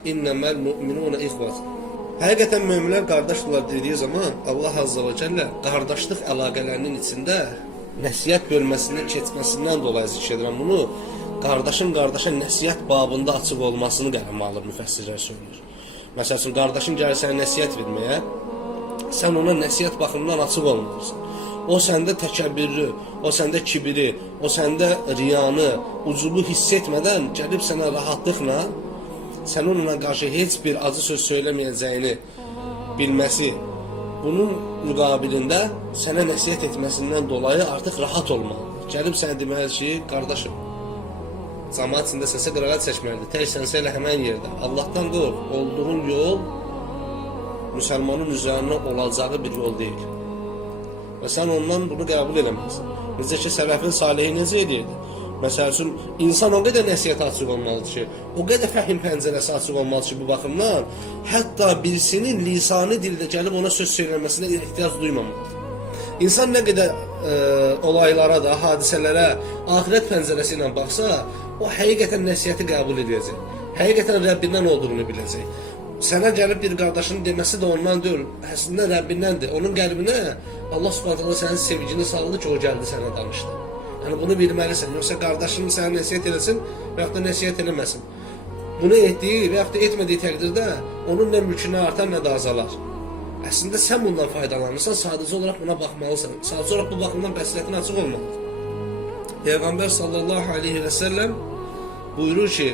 İnnemel mu'minuna ihvat. Həqiqətən möminlər qardaşdırlar dediyi zaman Allah Azza və Cəllə qardaşlıq əlaqələrinin içində nəsihət bölməsindən keçməsindən dolayı zikr edirəm bunu. Qardaşın qardaşa nəsihət babında açıq olmasını qələmə alır müfəssirlər söylür. Məsələn, qardaşın gəlir sənə nəsihət verməyə, sən ona nəsihət baxımından açıq olmalısan. O səndə təkəbbürlü, o səndə kibiri, o səndə riyanı, ucubu hiss etmədən gəlib sənə rahatlıqla sən onunla qarşı heç bir acı söz söyləməyəcəyini bilməsi, bunun müqabilində sənə nəsihət etməsindən dolayı artıq rahat olmalıdır. Gəlib sənə deməli ki, qardaşım, cəmaət içində səsə qırağat çəkməlidir, təksənsə elə həmən yerdə. Allahdan qorx, olduğun yol müsəlmanın üzərində olacağı bir yol deyil. Və sən ondan bunu qəbul eləməlisən. Necə ki, sələfin salihi necə edirdi? Məsəl üçün, insan o qədər nəsiyyət açıq olmalıdır ki, o qədər fəhim pəncərəsi açıq olmalıdır ki, bu baxımdan, hətta birisinin lisani dildə gəlib ona söz söyləməsinə ehtiyac duymamalıdır. İnsan nə qədər olaylara da, hadisələrə, ahirət pəncərəsi ilə baxsa, o həqiqətən nəsiyyəti qəbul edəcək. Həqiqətən Rəbbindən olduğunu biləcək. Sənə gəlib bir qardaşının deməsi də ondan deyil, əslində Rəbbindəndir. Onun qəlbinə Allah Subhanahu sənin sevgini saldı ki, o gəldi sənə danışdı. Yəni bunu bilməlisən. Yoxsa qardaşın sənə nəsihət eləsin və yaxud da nəsihət eləməsin. Bunu etdiyi və yaxud da etmədiyi təqdirdə onun nə mülkünə artar, nə də azalar. Əslində sən bundan faydalanırsan, sadəcə olaraq buna baxmalısan. Sadəcə olaraq bu baxımdan bəsirətin açıq olmalıdır. Peyğəmbər sallallahu aleyhi və səlləm buyurur ki,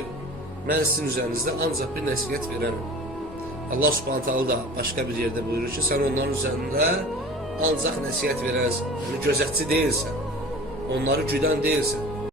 mən sizin üzərinizdə ancaq bir nəsihət verərəm. Allah Subhanahu da başqa bir yerdə buyurur ki, sən onların üzərində ancaq nəsihət verərsən. Yəni gözətçi deyilsən. Onları güdən deyilsən.